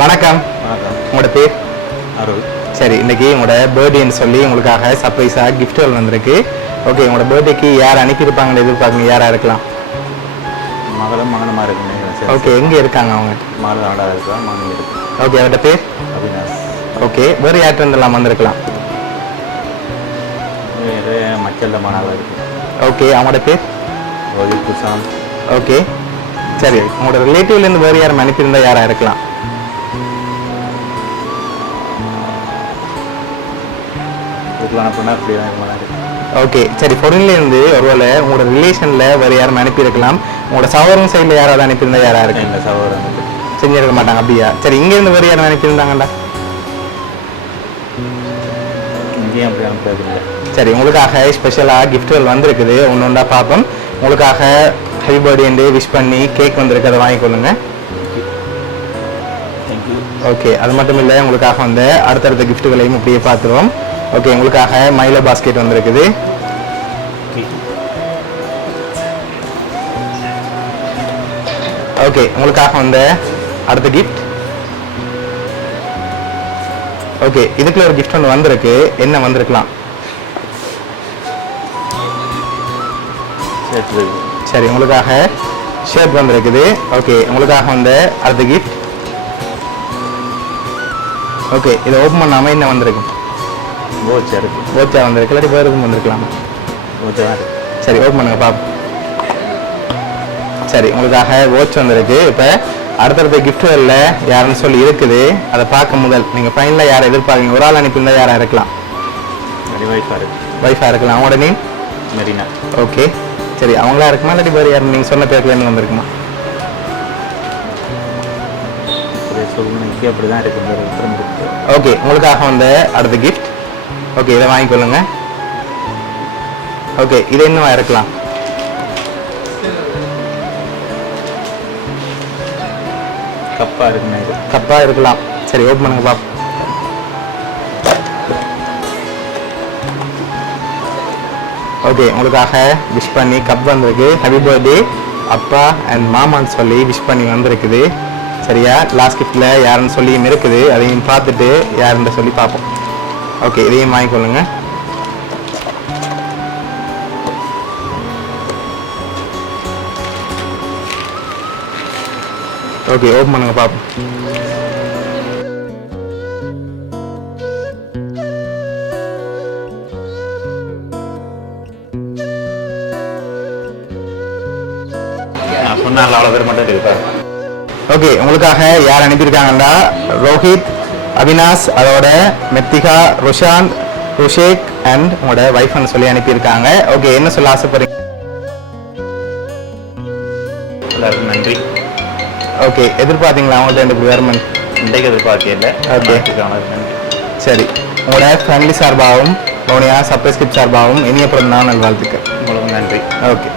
வணக்கம். உங்களோட பேர்? அருள். சரி, இன்னைக்கு உங்களோட பர்த்டேன்னு சொல்லி உங்களுக்காக சர்ப்ரைஸாக கிஃப்ட்கள் வந்திருக்கு. ஓகே, உங்களோட பர்த்டேக்கு யார் அனுப்பியிருப்பாங்கன்னு எதிர்பார்க்குங்க? யாராக இருக்கலாம்? மகளும் மகனுமா இருக்குங்க. ஓகே, எங்கே இருக்காங்க அவங்க? மகள் ஆடாக இருக்கா, மகன் இருக்கு. ஓகே, அவர்கிட்ட பேர்? அவினாஷ். ஓகே, வேறு யார்கிட்ட இருந்தெல்லாம் வந்திருக்கலாம்? வேறு மக்கள் மாணவர்கள் இருக்கு. ஓகே, அவங்களோட பேர்? ரோஹித், குஷாந்த். ஓகே, சரி, உங்களோட ரிலேட்டிவ்லேருந்து வேறு யாரும் அனுப்பியிருந்தா யாராக இருக்கலாம்? வீட்டில் அனுப்புனா அப்படி தான் இருக்கு. ஓகே, சரி, பொருள்லேருந்து ஒருவேளை உங்களோட ரிலேஷனில் வேறு யாரும் அனுப்பியிருக்கலாம். உங்களோட சகோதரன் சைடில் யாராவது அனுப்பியிருந்தா யாராக இருக்கு? எங்கள் சகோதரன் வந்து செஞ்சிருக்க மாட்டாங்க. அப்படியா? சரி, இங்கேருந்து வேறு யாரும் அனுப்பியிருந்தாங்கண்டா? இங்கேயும் அப்படி அனுப்புறது இல்லை. சரி, உங்களுக்காக ஸ்பெஷலாக கிஃப்ட்கள் வந்திருக்குது. ஒன்று ஒன்றா பார்ப்போம். உங்களுக்காக ஹாப்பி பர்த்டே விஷ் பண்ணி கேக் வந்திருக்கு, அதை வாங்கிக்கொள்ளுங்க. தேங்க்யூ. ஓகே, அது மட்டும் இல்லை, உங்களுக்காக வந்து அடுத்தடுத்த கிஃப்ட்டுகளையும் இப்படியே பார்த்துருவோம். ஓகே, உங்களுக்காக மைலோ பாஸ்கெட் வந்திருக்குது. ஓகே, உங்களுக்காக வந்து அடுத்த கிஃப்ட். ஓகே, இதுக்குள்ள ஒரு கிஃப்ட் ஒன்று வந்திருக்கு. என்ன வந்திருக்கலாம்? சரி, உங்களுக்காக ஷர்ட் வந்திருக்குது. ஓகே, உங்களுக்காக வந்து அடுத்த கிஃப்ட். ஓகே, இதை ஓப்பன் பண்ணாமல் என்ன வந்திருக்கு? போச்சா இருக்கு. போச்சா வந்திருக்கு, இல்லாட்டி வேறு எதுவும் வந்திருக்கலாமா? போச்சா தான் இருக்கு. சரி, ஓப்பன் பண்ணுங்க பாப்போம். சரி, உங்களுக்காக வாட்ச் வந்திருக்கு. இப்போ அடுத்தடுத்த கிஃப்ட்டுகளில் யாருன்னு சொல்லி இருக்குது, அதை பார்க்க முதல் நீங்கள் ஃபைனலாக யாரை எதிர்பார்க்குங்க? ஒரு ஆள் அனுப்பியிருந்தா யாராக இருக்கலாம்? வைஃபாக இருக்கு. வைஃபாக இருக்கலாம். அவங்களோட நேம்? மெரினா. ஓகே, சரி, அவங்களா இருக்குமா இல்லாட்டி வேறு யாரும் நீங்கள் சொன்ன பேர்லேருந்து வந்திருக்குமா? சொல்லணும், அப்படி தான் இருக்கு. ஓகே, உங்களுக்காக வந்து அடுத்த கிஃப்ட். ஓகே, இதை வாங்கிக்கொள்ளுங்க. ஓகே, இது என்னவா இருக்கலாம்? கப்பா இருக்குண்ணா. இது கப்பா இருக்கலாம். சரி, ஓப்பன் பண்ணுங்க பாப்போம். ஓகே, உங்களுக்காக விஷ் பண்ணி கப் வந்திருக்கு. ஹாப்பி பர்த்டே அப்பா அண்ட் மாமான்னு சொல்லி விஷ் பண்ணி வந்திருக்குது. சரியா? லாஸ்ட் கிஃப்டில் யாருன்னு சொல்லியும் இருக்குது, அதையும் பார்த்துட்டு யாருன்னு சொல்லி பார்ப்போம். ஓகே, இதையும் வாங்கிக்கொள்ளுங்க. ஓகே, ஓப்பன் பண்ணுங்க பார்ப்போம். நான் சொன்னால அவ்வளோ பேர் மட்டும் இருக்கா. ஓகே, உங்களுக்காக யார் அனுப்பியிருக்காங்கன்னா ரோஹித், அவினாஷ், அதோட மெத்திகா, ருஷாந்த், ருஷேக் அண்ட் உங்களோட வைஃப்னு சொல்லி அனுப்பியிருக்காங்க. ஓகே, என்ன சொல்ல ஆசைப்படுறீங்க? எல்லாருக்கும் நன்றி. ஓகே, எதிர்பார்த்தீங்களா அவங்கள்ட்ட இந்த வேர்மன்? இன்றைக்கு எதிர்பார்க்க இல்லை. ஓகே, நன்றி. சரி, உங்களோட ஃபேமிலி சார்பாகவும் உங்களுடைய சப்ஸ்கிரிப்ட் சார்பாகவும் இனிய பிறந்த நாள் நல்வாழ்த்துக்கள். உங்களுக்கு நன்றி. ஓகே.